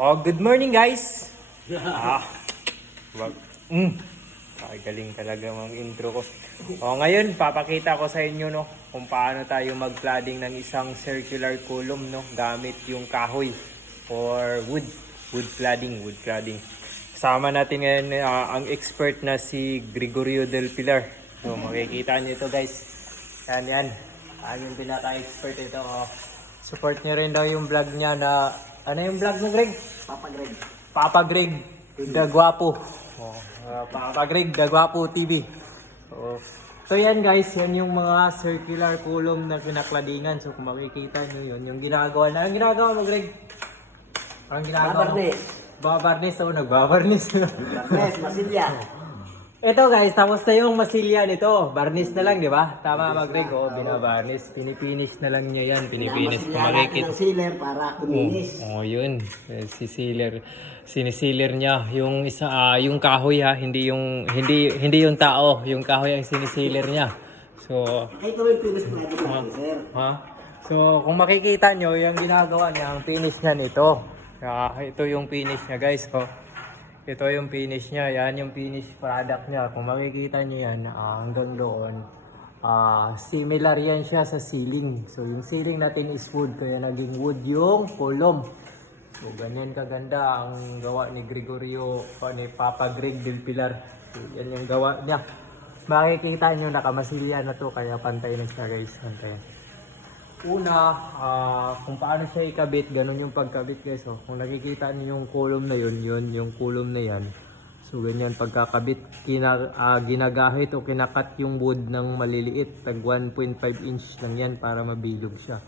Oh, good morning guys! Wag. Ay, galing talaga mga intro ko. Oh, ngayon papakita ko sa inyo no kung paano tayo mag-cladding ng isang circular column no gamit yung kahoy or wood cladding. Kasama natin ngayon ang expert na si Gregorio Del Pilar. So makikita niyo ito guys. Yan. Yung pinaka-expert ito. Oh. Support niyo rin daw yung vlog niya na ano yung vlog mo, Greg? Papa Greg The Guapo. Oh, Papa Greg The Guapo TV. So yan guys, yan yung mga circular column na pinakladingan. So kung makikita nyo yun, yung ginagawa na. Ang ginagawa mo, Greg? Ang ginagawa mo? Babarnis. So nagbabarnis. Barnis, masilya. Ito guys, tapos na yung masilya nito. Barnis na lang, di ba? Tama ba, Greg? Oh, binabarnis. Pinipinish na lang niya yan. Pinipinish. Kung makikita. Ng sealer para kuminis. Yun. Si sealer. Sinisiler niya yung isa yung kahoy ha, hindi yung tao, yung kahoy ang sinisiler niya. So, Ito yung finish product natin, sir. So, kung makikita nyo, yung ginagawa niya, ang finish niya nito. Ito yung finish niya, guys. Ito yung finish niya. Yan yung finish product niya. Kung makikita nyo yan, hanggang doon. Similar yan siya sa ceiling. So, yung ceiling natin is wood. Kaya naging wood yung column. So, ganyan kaganda ang gawa ni Gregorio, ni Papa Greg Del Pilar. So, yan yung gawa niya. Makikita nyo, nakamasilya na to, kaya pantay na siya guys. Pantay. Una, kung paano siya ikabit, ganun yung pagkabit guys. So, kung nakikita nyo yung column na yun, yung column na yan. So, ganyan pagkakabit, ginagahit o kinakat yung wood ng maliliit. Tag 1.5 inch lang yan para mabilog siya.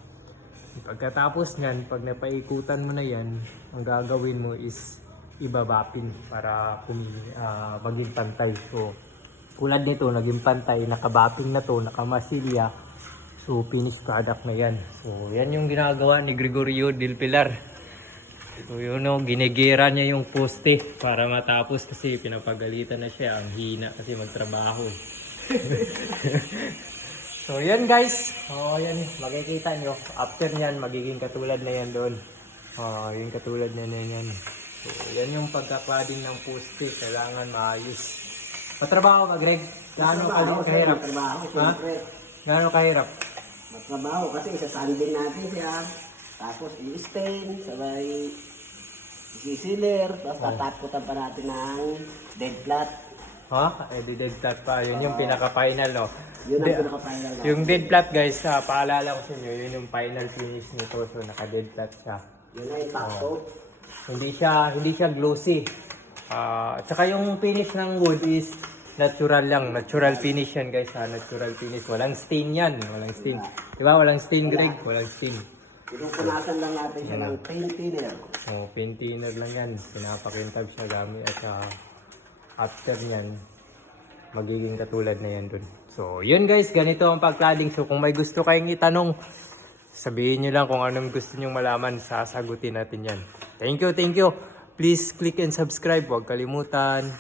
Pagkatapos nyan, pag napaikutan mo na yan, ang gagawin mo is ibabapin para maging pantay. So, tulad nito, naging pantay, nakabaping na to, nakamasilya. So, finished product na yan. So, yan yung ginagawa ni Gregorio Del Pilar. So, yun o, ginigera niya yung poste para matapos kasi pinapagalitan na siya. Ang hina kasi magtrabaho. So yan guys, yan makikita nyo, after nyan magiging katulad na yan doon. Yung katulad na yan. So yan yung pagka-cladding ng poste, kailangan maayos. Matrabaho ka, Greg? Gaano kahirap? Gaano kahirap? Matrabaho kasi isasandin natin siya. Tapos i-stain, sabay i-sealer, tapos tatakutan pa natin ng dead flat. Dead flat pa. Yun yung pinaka-final, no? Yun ang pinaka-final natin. Yung dead flat guys, paalala ko sa inyo, yun yung final finish nito. So naka-dead flat siya. Yun na yung top coat. Hindi siya glossy. Tsaka yung finish ng wood is natural lang. Natural finish yan guys. Natural finish. Walang stain yan. Walang stain. Diba? Walang stain, Greg. Walang stain. Pinupunasan lang natin siya ng paint thinner. Paint thinner lang yan. Pinapakintab siya gamit at after nyan, magiging katulad na yan dun. So, yun guys. Ganito ang pag-cladding. So, kung may gusto kayong itanong, sabihin nyo lang kung anong gusto nyong malaman. Sasagutin natin yan. Thank you. Please click and subscribe. Huwag kalimutan.